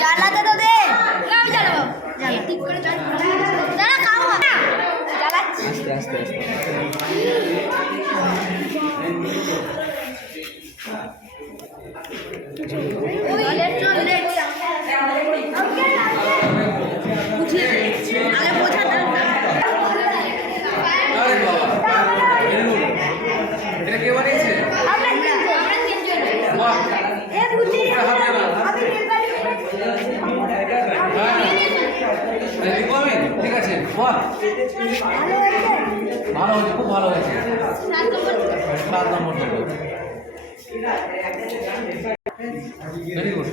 জ্বালাতে তো দে জ্বালাবো ঠিক করে দাঁড়া খাও জ্বালাচ্ছি আস্তে আস্তে ঠিক আছে ভালো হয়েছে, খুব ভালো হয়েছে। 7 নম্বর ভেরি গুড।